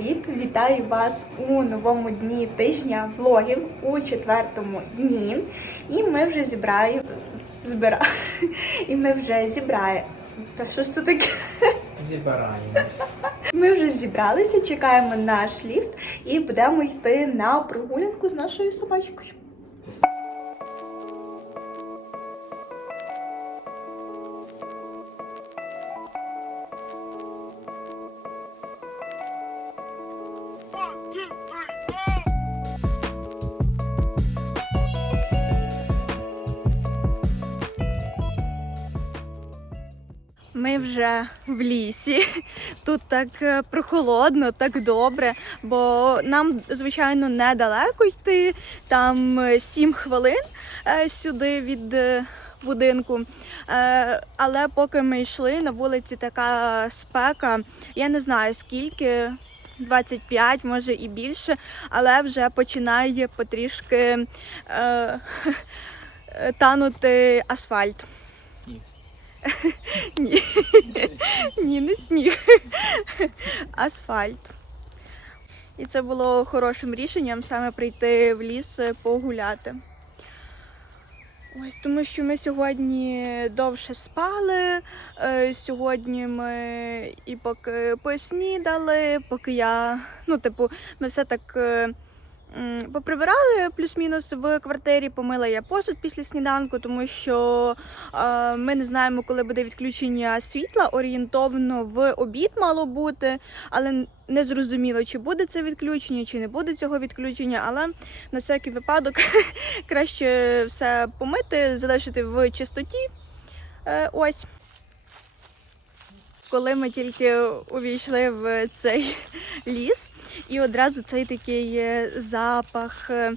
привіт! Вітаю вас у новому дні тижня влогів у четвертому дні. І ми вже зібраємо збира... І ми вже зібраємо. Та що ж це таке? Зібираємось. Ми вже зібралися, чекаємо наш ліфт і будемо йти на прогулянку з нашою собачкою. Вже в лісі. Тут так е, прохолодно, так добре, бо нам, звичайно, недалеко йти. Там е, 7 хвилин е, сюди від будинку. Але поки ми йшли, на вулиці така спека. Я не знаю скільки. 25, може і більше, але вже починає потрішки е, танути асфальт. Ні. Ні, не сніг. Асфальт. І це було хорошим рішенням саме прийти в ліс е, погуляти. Ось тому що ми сьогодні довше спали. е, Сьогодні ми і поки поснідали, поки я, ну, типу, ми все так е, поприбирали плюс-мінус в квартирі, помила я посуд після сніданку, тому що е, ми не знаємо, коли буде відключення світла. Орієнтовно в обід мало бути, але не зрозуміло, чи буде це відключення, чи не буде цього відключення. Але на всякий випадок краще все помити, залишити в чистоті. Е, ось. Коли ми тільки увійшли в цей ліс, і одразу цей такий е, запах, е,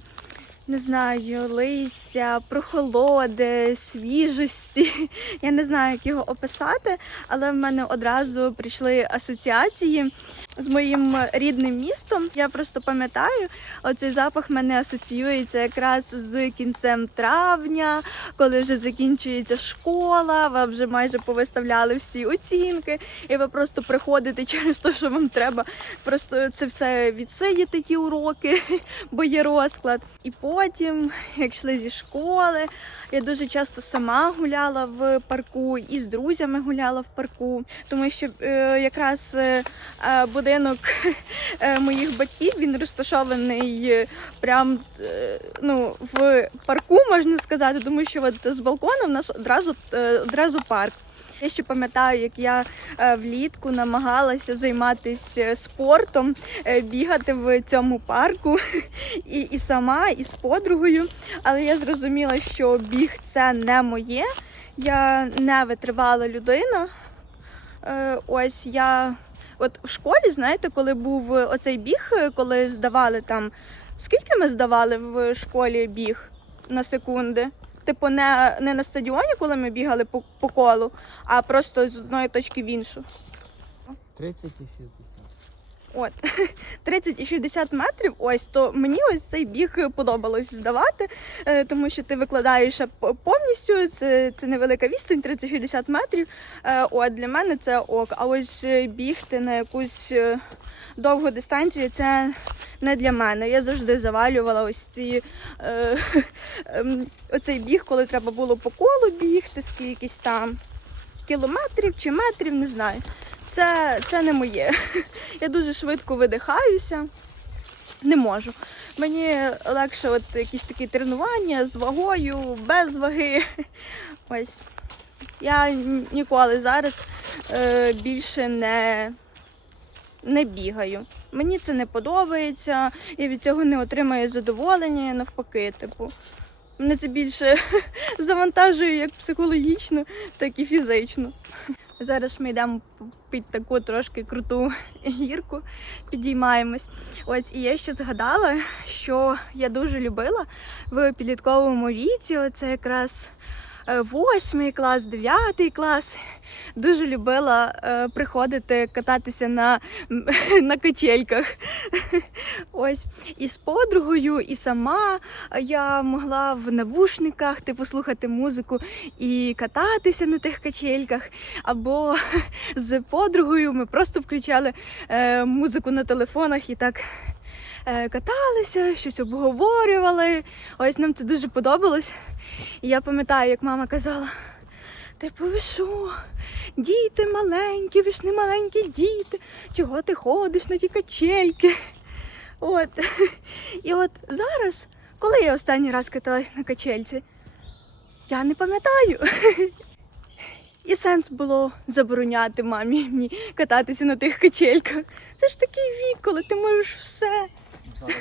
не знаю, листя, прохолоди, свіжості. Я не знаю, як його описати, але в мене одразу прийшли асоціації з моїм рідним містом. Я просто пам'ятаю, оцей запах мене асоціюється якраз з кінцем травня, коли вже закінчується школа, ви вже майже повиставляли всі оцінки, і ви просто приходите через те, що вам треба просто це все відсидіти, ті уроки, бо є розклад. І потім, як йшли зі школи, я дуже часто сама гуляла в парку і з друзями гуляла в парку, тому що е, якраз е, е, будинок е, моїх батьків він розташований е, прям е, ну, в парку, можна сказати, тому що от з балкону в нас одразу, одразу парк. Я ще пам'ятаю, як я влітку намагалася займатися спортом, бігати в цьому парку і, і сама, і з подругою. Але я зрозуміла, що біг це не моє. Я не витривала людина. Ось я от в школі, знаєте, коли був оцей біг, е, коли здавали там. Скільки ми здавали в школі біг на секунди? Типу, не, не на стадіоні, коли ми бігали по, по колу, а просто з одної точки в іншу. 30 і 60. От 30 і 60 метрів. Ось то мені ось цей біг подобалось здавати, е, тому що ти викладаєш повністю. Це, це невелика відстань, 30-60 метрів. Е, От для мене це ок. А ось е, бігти на якусь довгу дистанцію це не для мене. Я завжди завалювала ось ці е, ем, оцей біг, коли треба було по колу бігти, скількись там кілометрів чи метрів, не знаю. Це, це не моє. Я дуже швидко видихаюся. Не можу. Мені легше от якісь такі тренування з вагою, без ваги. Ось. Я ніколи зараз е, більше не, не бігаю. Мені це не подобається, я від цього не отримаю задоволення, навпаки, типу. Мене це більше завантажує як психологічно, так і фізично. Зараз ми йдемо під таку трошки круту гірку, підіймаємось. Ось і я ще згадала, що я дуже любила в підлітковому віці. Це якраз восьмий клас, дев'ятий клас. Дуже любила е, приходити кататися на, на качельках. Ось і з подругою, і сама я могла в навушниках типу слухати музику і кататися на тих качельках. Або з подругою ми просто включали е, музику на телефонах і так е, каталися, щось обговорювали. Ось нам це дуже подобалось. І я пам'ятаю, як мама казала. Типу, ви що? Діти маленькі, ви ж не маленькі діти. Чого ти ходиш на ті качельки? От. І от зараз, коли я останній раз каталась на качельці, я не пам'ятаю. І сенс було забороняти мамі мені кататися на тих качельках. Це ж такий вік, коли ти можеш все. Зараз?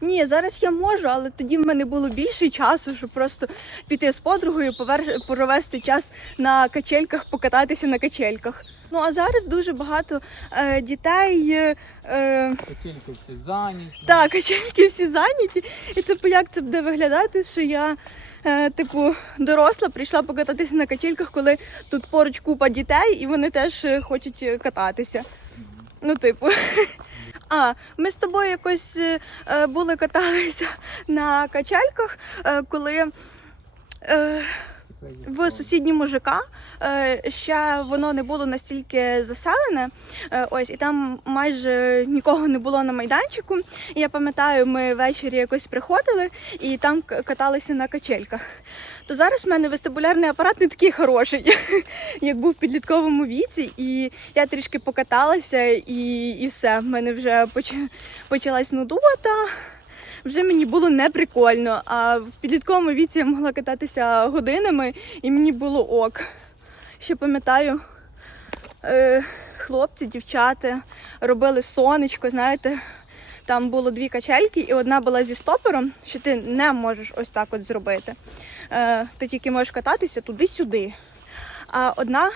Ні, зараз я можу, але тоді в мене було більше часу, щоб просто піти з подругою, повер- провести час на качельках, покататися на качельках. Ну а зараз дуже багато е, дітей. Е, е, Качельки всі зайняті. так, качельки всі зайняті. І типу, як це буде виглядати, що я, е, типу, доросла, прийшла покататися на качельках, коли тут поруч купа дітей, і вони теж е, хочуть е, кататися. Ну, типу. А, ми з тобою якось е, е, були каталися на качельках, е, коли. Е, в сусідньому ЖК е, ще воно не було настільки заселене. Е, ось і там майже нікого не було на майданчику. Я пам'ятаю, ми ввечері якось приходили і там каталися на качельках. То зараз в мене вестибулярний апарат не такий хороший, як був в підлітковому віці, і я трішки покаталася, і, і все. В мене вже поч- почалась нудота вже мені було не прикольно. А в підлітковому віці я могла кататися годинами, і мені було ок. Ще пам'ятаю, е, хлопці, дівчата робили сонечко, знаєте. Там було дві качельки, і одна була зі стопером, що ти не можеш ось так от зробити. Е, ти тільки можеш кататися туди-сюди. А одна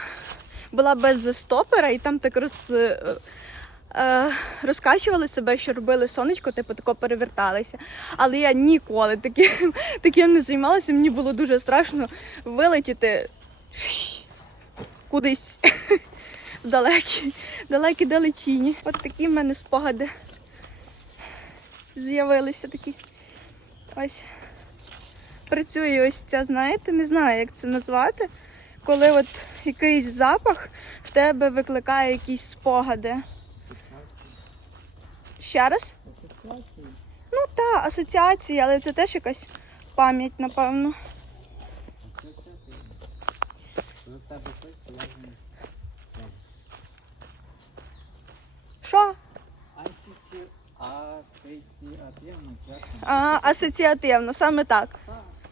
була без стопера, і там так роз, е, розкачували себе, що робили сонечко, типу тако переверталися. Але я ніколи таким, таким не займалася. Мені було дуже страшно вилетіти кудись в далекі, далекі далечині. От такі в мене спогади з'явилися такі. Ось. Працює ось ця, знаєте, не знаю, як це назвати. Коли от якийсь запах в тебе викликає якісь спогади. Ще раз? Ну так, асоціації, але це теж якась пам'ять, напевно. Що? Асоці... Асоціативно? А, асоціативно, саме так.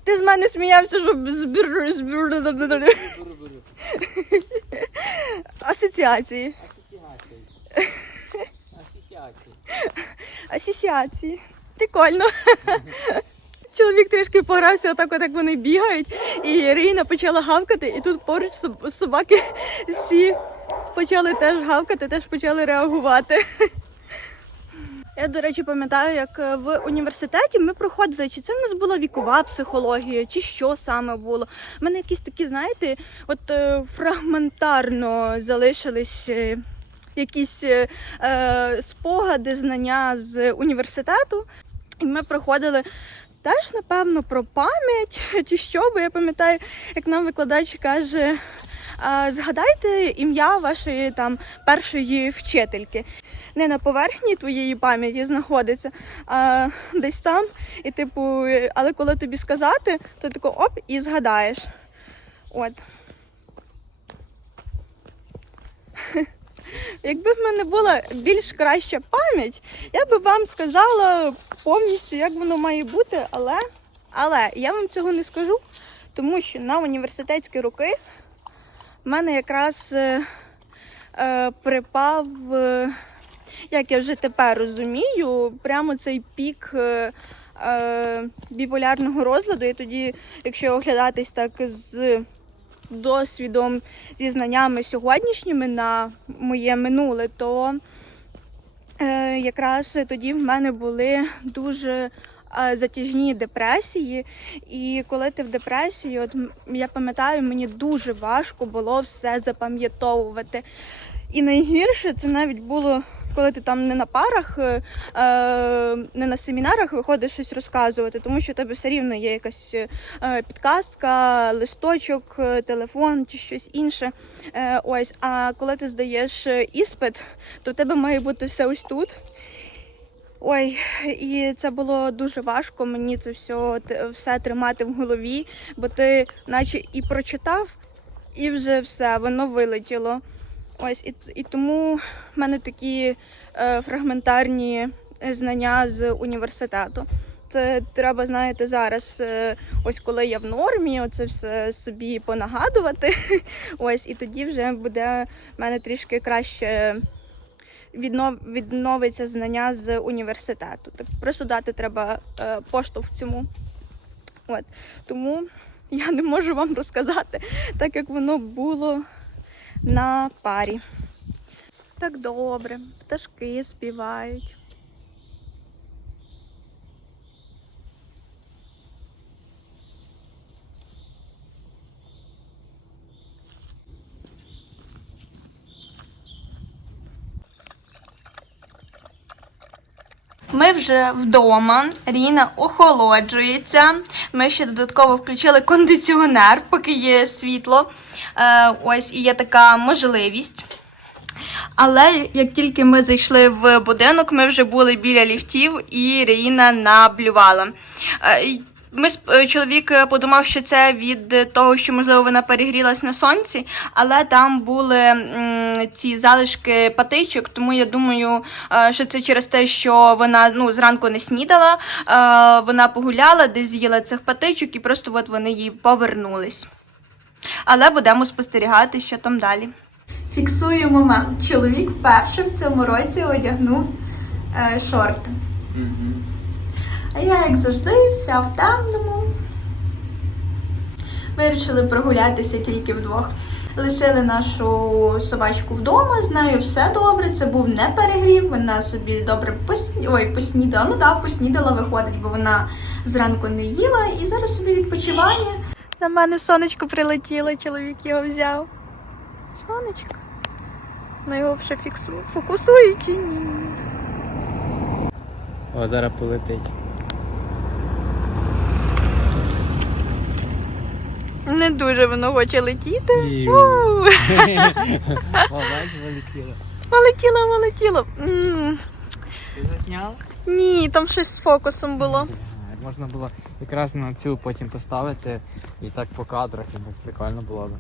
Ти з мене сміявся, щоб збір... Асоціації. Асоціації. Асоціації. Прикольно. Чоловік трішки погрався, отак, отак вони бігають, і Ірина почала гавкати, і тут поруч собаки всі почали теж гавкати, теж почали реагувати. Я, до речі, пам'ятаю, як е, в університеті ми проходили, чи це в нас була вікова психологія, чи що саме було. У мене якісь такі, знаєте, от е, фрагментарно залишились е, якісь е, е, спогади, знання з університету. І ми проходили теж, напевно, про пам'ять чи що, бо я пам'ятаю, як нам викладач каже. «А, Згадайте ім'я вашої там першої вчительки. Не на поверхні твоєї пам'яті знаходиться, а десь там. І типу, але коли тобі сказати, то тако оп і згадаєш. От. Якби в мене була більш краща пам'ять, я би вам сказала повністю, як воно має бути, але, але я вам цього не скажу, тому що на університетські роки в мене якраз е, е, припав, е, як я вже тепер розумію, прямо цей пік е, е, біполярного розладу. І тоді, якщо оглядатись так з досвідом, зі знаннями сьогоднішніми на моє минуле, то е, якраз тоді в мене були дуже е, затяжні депресії. І коли ти в депресії, от я пам'ятаю, мені дуже важко було все запам'ятовувати. І найгірше це навіть було, коли ти там не на парах, е, е, не на семінарах виходиш щось розказувати, тому що у тебе все рівно є якась е, підказка, листочок, телефон чи щось інше. Ось, а коли ти здаєш іспит, то в тебе має бути все ось тут. Ой, і це було дуже важко мені це все, все тримати в голові, бо ти наче і прочитав, і вже все, воно вилетіло. Ось, і, і тому в мене такі е, фрагментарні знання з університету. Це треба, знаєте, зараз, е, ось коли я в нормі, оце все собі понагадувати. Ось, і тоді вже буде в мене трішки краще віднов, відновиться знання з університету. Так просто дати треба е, поштовх цьому. От. Тому я не можу вам розказати, так як воно було на парі. Так добре, пташки співають. Ми вже вдома. Ріна охолоджується. Ми ще додатково включили кондиціонер, поки є світло. Е, ось і є така можливість. Але як тільки ми зайшли в будинок, ми вже були біля ліфтів, і Ріна наблювала. Ми з- е, чоловік е, подумав, що це від е, того, що можливо вона перегрілась на сонці, але там були м, ці залишки патичок, тому я думаю, що це через те, що вона ну зранку не снідала, вона погуляла, десь з'їла цих патичок, і просто от вони їй повернулись. Але будемо спостерігати, що там далі. Фіксуємо момент. Чоловік вперше в цьому році одягнув е, шорти. А я, як завжди, вся в темному. Вирішили прогулятися тільки вдвох. Лишили нашу собачку вдома, з нею все добре. Це був не перегрів. Вона собі добре посні... Ой, поснідала. Ну так, поснідала, виходить, бо вона зранку не їла і зараз собі відпочиває. На мене сонечко прилетіло, чоловік його взяв. Сонечко. Ну його вже фіксує. Фокусує чи ні? О, зараз полетить. Не дуже воно хоче летіти. Іу. У, О. Полетіло, полетіло. Ти засняв? Ні, там щось з фокусом було. Можна було якраз на цю потім поставити і так по кадрах, і прикольно було б.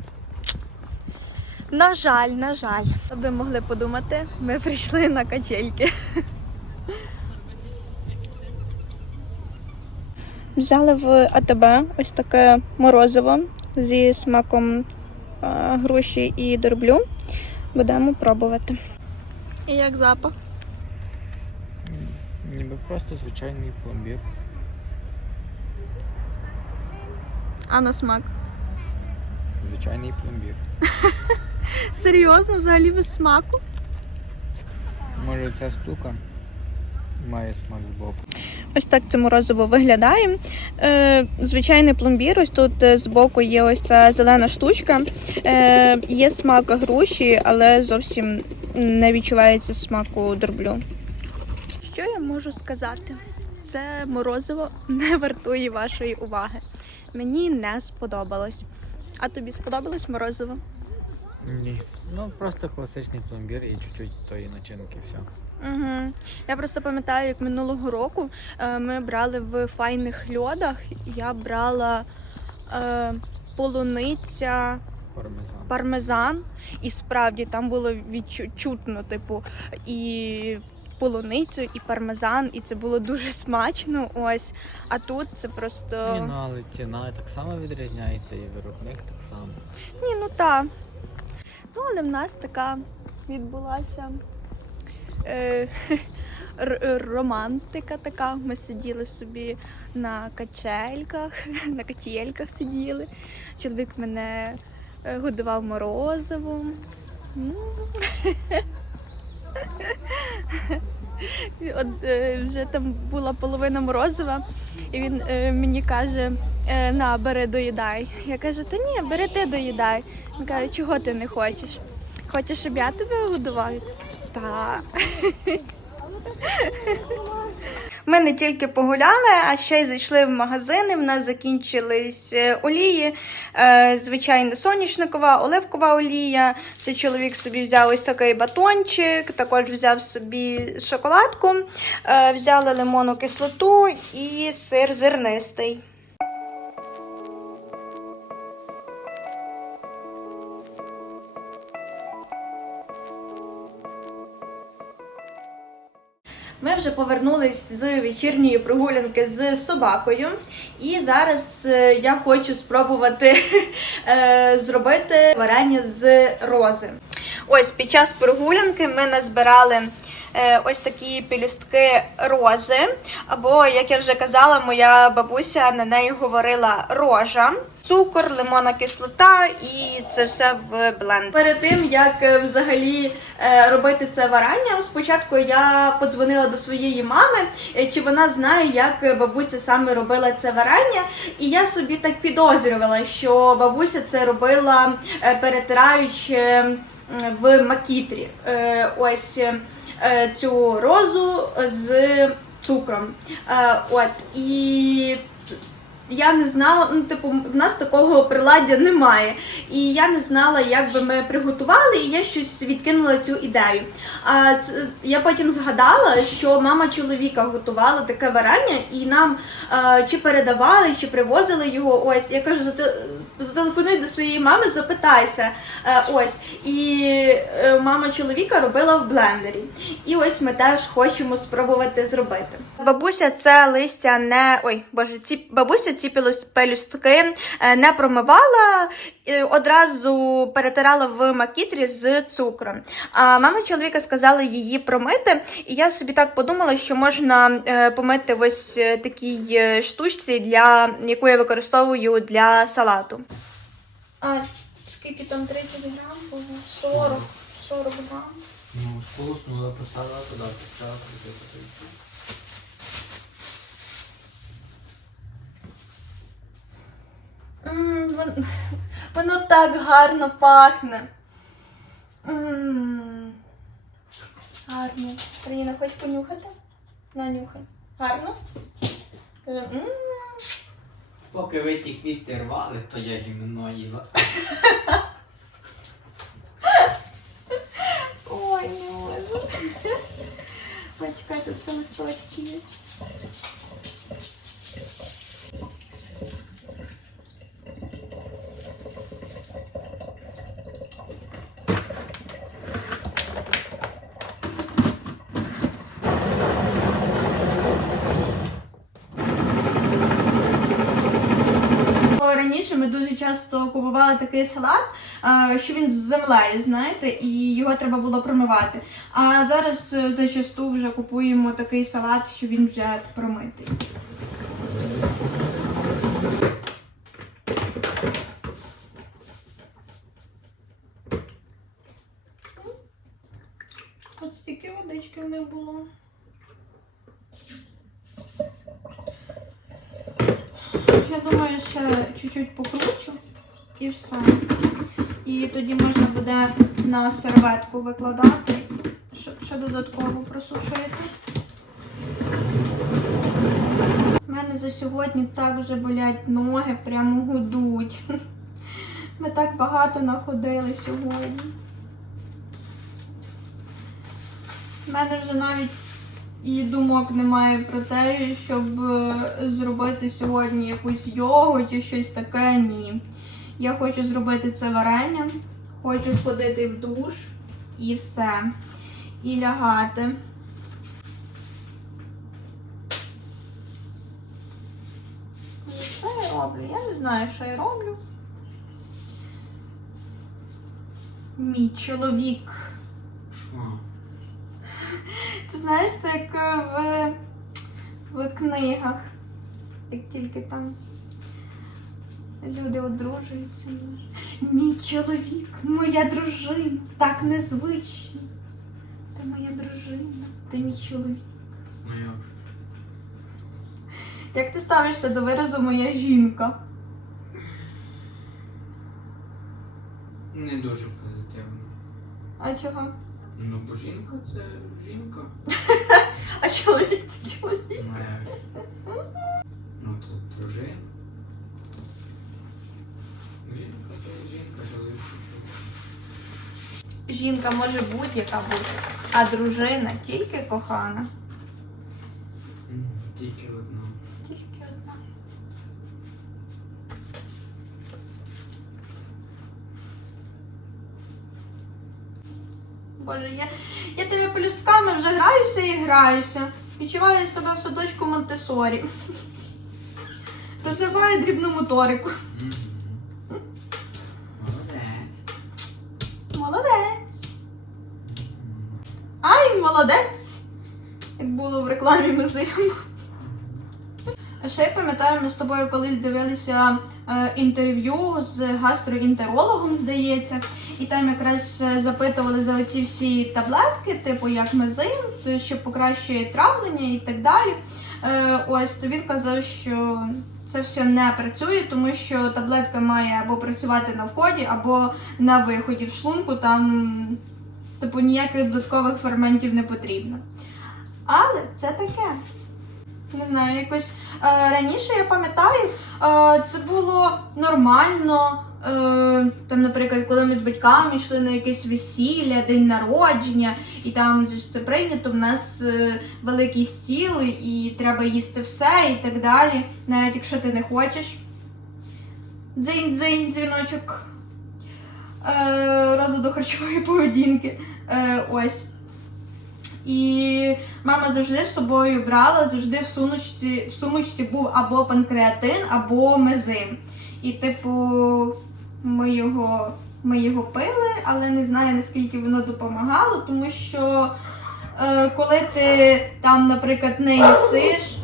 На жаль, на жаль. Щоб ви могли подумати, ми прийшли на качельки. Взяли в АТБ ось таке морозиво зі смаком е, груші і дорблю. Будемо пробувати. І як запах? Ніби просто звичайний пломбір. А на смак? Звичайний пломбір. Серйозно, взагалі без смаку? Може ця штука має смак збоку. Ось так це морозиво виглядає. Е, звичайний пломбір, ось тут е, збоку є ось ця зелена штучка. Е, є смак груші, але зовсім не відчувається смаку дроблю. Що я можу сказати? Це морозиво не вартує вашої уваги. Мені не сподобалось. А тобі сподобалось морозиво? Ні. Ну просто класичний пломбір і чуть-чуть тої начинки, все. Угу. Я просто пам'ятаю, як минулого року е, ми брали в файних льодах. Я брала е, полуниця, Пармезан. пармезан, і справді там було відчутно, типу, і полуницю, і пармезан, і це було дуже смачно. Ось. А тут це просто. Ні, ну але ціна так само відрізняється, і виробник так само. Ні, ну та. Ну, але в нас така відбулася е, романтика така. Ми сиділи собі на качельках, на качельках сиділи. Чоловік мене е, годував морозивом. От е, вже там була половина морозива, і він е, мені каже: на, бери, доїдай. Я кажу, та ні, бери ти доїдай. Він каже, чого ти не хочеш? Хочеш, щоб я тебе годував? Так. Ми не тільки погуляли, а ще й зайшли в магазини. В нас закінчились е, олії, е, звичайно, соняшникова, оливкова олія. Цей чоловік собі взяв ось такий батончик, також взяв собі шоколадку, е, взяли лимонну кислоту і сир зернистий. Ми вже повернулись з вечірньої прогулянки з собакою, і зараз е, я хочу спробувати е, зробити варення з рози. Ось під час прогулянки ми назбирали ось такі пелюстки рози, або, як я вже казала, моя бабуся на неї говорила рожа. Цукор, лимонна кислота і це все в бленд. Перед тим як е, взагалі е, робити це варення, спочатку я подзвонила до своєї мами, е, чи вона знає, як бабуся саме робила це варення. І я собі так підозрювала, що бабуся це робила е, перетираючи в макітрі. Е, Ось е, цю розу з цукром. Е, От і я не знала, ну, типу, в нас такого приладдя немає. І я не знала, як би ми приготували, і я щось відкинула цю ідею. А це, я потім згадала, що мама чоловіка готувала таке варення, і нам а, чи передавали, чи привозили його. Ось я кажу, зателефонуй до своєї мами, запитайся. Е, ось. І е, мама чоловіка робила в блендері. І ось ми теж хочемо спробувати зробити. Бабуся це листя не ой, боже, ці бабуся ці пелюстки е, не промивала, е, одразу перетирала в макітрі з цукром. А мама чоловіка сказала її промити, і я собі так подумала, що можна е, помити ось такій штучці, для яку я використовую для салату. А скільки там 30 грам було? 40, 40 грам. Ну, сполоснула, поставила туди, почала крутити. М, вон- Воно так гарно пахне. М, Гарно. Каріна, хоч понюхати? Нанюхай. Гарно? Поки ви ті квіти рвали, то я гімно їла. Ой, не можу. Почекай, тут ще листочки є. Раніше ми дуже часто купували такий салат, що він з землею, знаєте, і його треба було промивати. А зараз е, зачасту вже купуємо такий салат, що він вже промитий. От стільки водички в них було. Думаю, ще чуть-чуть покручу і все. І тоді можна буде на серветку викладати, щоб ще додатково просушити. У мене за сьогодні так вже болять ноги, прямо гудуть. Ми так багато находили сьогодні. У мене вже навіть і думок немає про те, щоб е, зробити сьогодні якусь йогу чи щось таке. Ні. Я хочу зробити це варення, хочу сходити в душ і все. І лягати. Що я роблю? Я не знаю, що я роблю. Мій чоловік. Що? Ти знаєш, це як е, в, в книгах, як тільки там люди одружуються. Мій чоловік, моя дружина, так незвично. Ти моя дружина, ти мій чоловік. Як. Як ти ставишся до виразу моя жінка? Не дуже позитивно. А чого? Ну, бо жінка це жінка. А чоловік це чоловік. Ну, як. Ну, то дружина. Жінка то жінка, чоловік то чоловік. Жінка може будь-яка бути, а дружина тільки кохана. М, Тільки одна. Тільки одна. Боже, я, я тими полюстками вже граюся і граюся. Відчуваю себе в садочку Монтесорі. Розвиваю дрібну моторику. Молодець. Молодець. Ай, молодець! Як було в рекламі музею. А ще я пам'ятаю, ми з тобою колись дивилися інтерв'ю з гастроінтерологом, здається, і там якраз е, запитували за оці всі таблетки, типу як мезим, то що покращує травлення і так далі. Е, ось то він казав, що це все не працює, тому що таблетка має або працювати на вході, або на виході в шлунку, там типу ніяких додаткових ферментів не потрібно. Але це таке. Не знаю, якось е, раніше я пам'ятаю, е, це було нормально. Е, там, наприклад, коли ми з батьками йшли на якесь весілля, день народження, і там це прийнято, в нас е, великий стіл, і треба їсти все і так далі, навіть якщо ти не хочеш. Дзинь-дзинь, дзвіночок. Е, розладу харчової поведінки. Е, ось. І мама завжди з собою брала, завжди в сумочці, в сумочці був або панкреатин, або мезим. І, типу, ми його, ми його пили, але не знаю наскільки воно допомагало, тому що е, коли ти там, наприклад, не їсиш,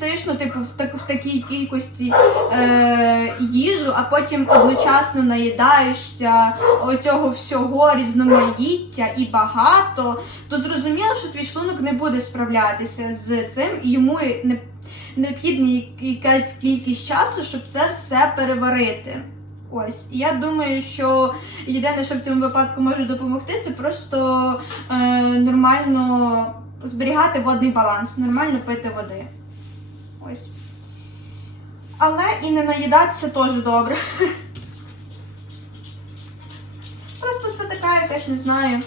їсиш, ну, типу, в, так, в такій кількості е, їжу, а потім одночасно наїдаєшся оцього всього різноманіття і багато, то зрозуміло, що твій шлунок не буде справлятися з цим, і йому не, необхідна якась кількість часу, щоб це все переварити. Ось, я думаю, що єдине, що в цьому випадку може допомогти, це просто е, нормально зберігати водний баланс, нормально пити води. Ось. Але і не наїдатися теж добре. Просто це така якась, не знаю,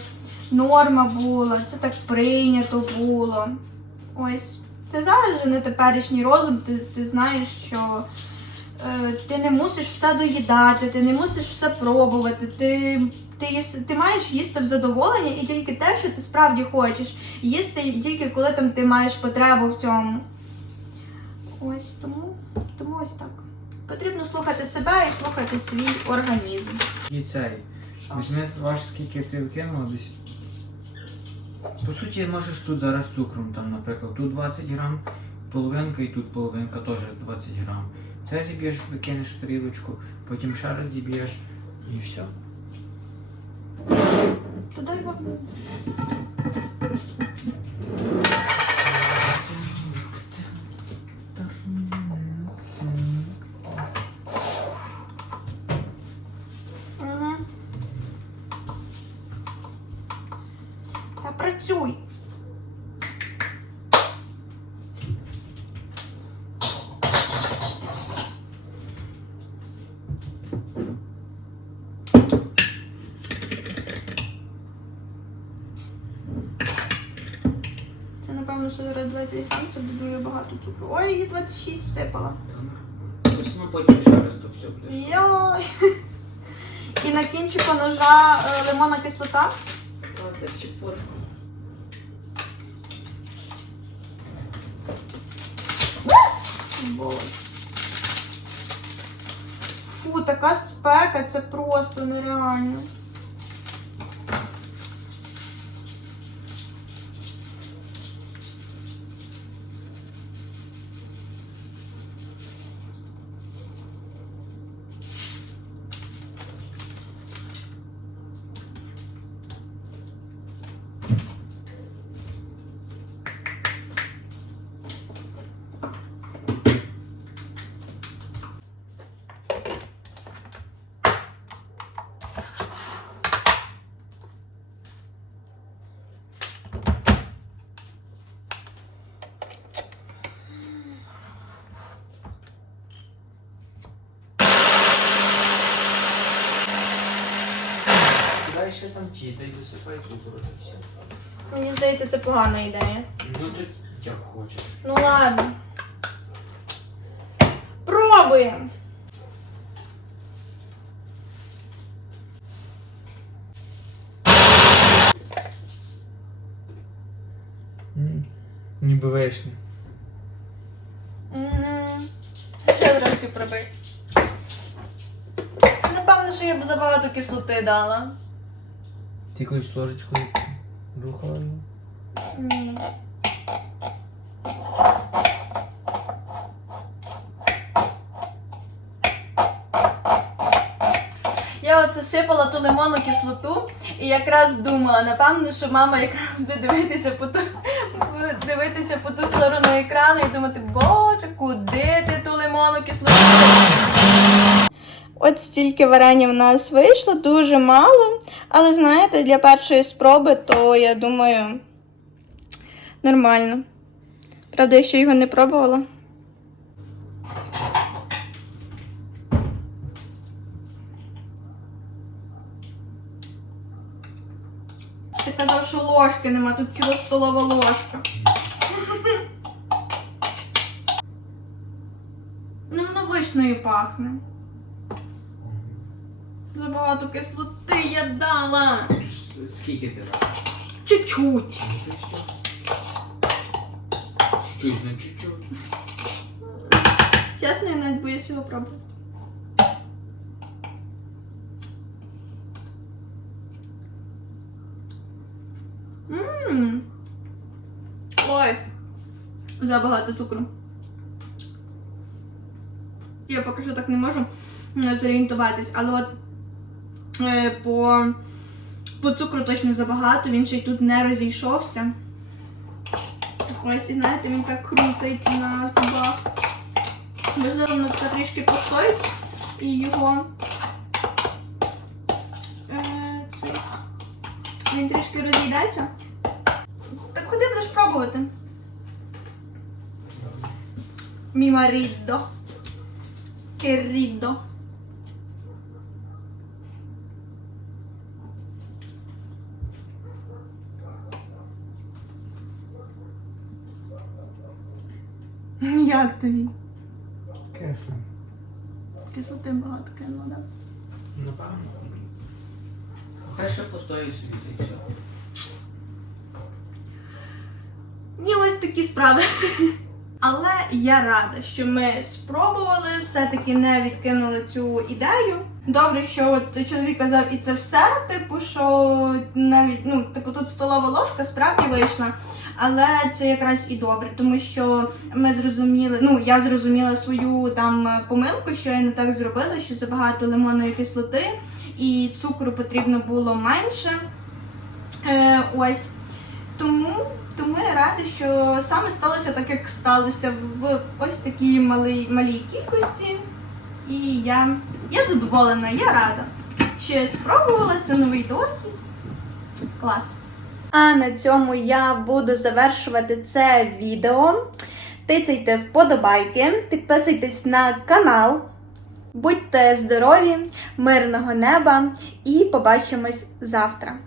норма була, це так прийнято було. Ось. Ти зараз же не теперішній розум, ти, ти знаєш, що е, ти не мусиш все доїдати, ти не мусиш все пробувати. Ти, ти, ти маєш їсти в задоволення і тільки те, що ти справді хочеш. Їсти тільки коли там ти маєш потребу в цьому. Ось тому, тому ось так. Потрібно слухати себе і слухати свій організм. І цей. Візьми ваш скільки ти вкинула десь. По суті, можеш тут зараз цукром, там, наприклад, тут 20 грам, половинка і тут половинка теж 20 грам. Це зіб'єш, викинеш в тарілочку, потім ще раз зіб'єш і все. То дай вам. Працюй. Це напевно, що зараз 20 грам, це буде дуже багато цукру. Ой, її 26 всипала. Ось ну потім ще раз то все буде. Йой. І на кінчику ножа е, лимонна кислота. Десь чепурку. Боже. Фу, така спека, це просто нереально. Ще там ті, дай досипай цукру та все. Мені здається, це погана ідея. Ну тут як хочеш. Ну ладно. Пробуємо. Ніби вишня. Ще трошки пробий. Це напевно, що я б забагато кислоти дала. Ти якоюсь ложечкою рухала його? Ні. Я оце сипала ту лимонну кислоту і якраз думала, напевно, що мама якраз буде дивитися по ту, дивитися по ту сторону екрану і думати, боже, куди ти ту лимонну кислоту? От стільки варення в нас вийшло, дуже мало. Але знаєте, для першої спроби, то я думаю, нормально. Правда, я ще його не пробувала. Ти казав, що ложки нема, тут ціла столова ложка. Ну, воно вишнею пахне. Забагато кислоти я дала. Скільки ти дав? Чуть-чуть. Чуть-чуть, ну чуть-чуть. Чесно, я навіть боюсь його пробувати. Ммм. Ой. Забагато цукру. Я поки що так не можу е, зорієнтуватись, але от по, по цукру точно забагато, він ще й тут не розійшовся. Ось, і знаєте, він так крутить на зубах. Можливо, воно така трішки постоїть і його. Е, він трішки розійдеться. Так куди будеш пробувати? Мі маріддо. Керіддо. Як тобі? Кисло. Кислоти багато кинула, так? Напевно. Хай ще постоїть собі й все. Ні, ось такі справи. Але я рада, що ми спробували, все-таки не відкинули цю ідею. Добре, що от чоловік казав, і це все, типу, що навіть ну, типу, тут столова ложка справді вийшла. Але це якраз і добре, тому що ми зрозуміли, ну я зрозуміла свою там помилку, що я не так зробила, що забагато лимонної кислоти і цукру потрібно було менше. Е, ось. Тому, тому я рада, що саме сталося так, як сталося в ось такій малій, малій кількості. І я, я задоволена, я рада, що я спробувала, це новий досвід. Клас. А на цьому я буду завершувати це відео. Тицяйте вподобайки, підписуйтесь на канал. Будьте здорові, мирного неба і побачимось завтра.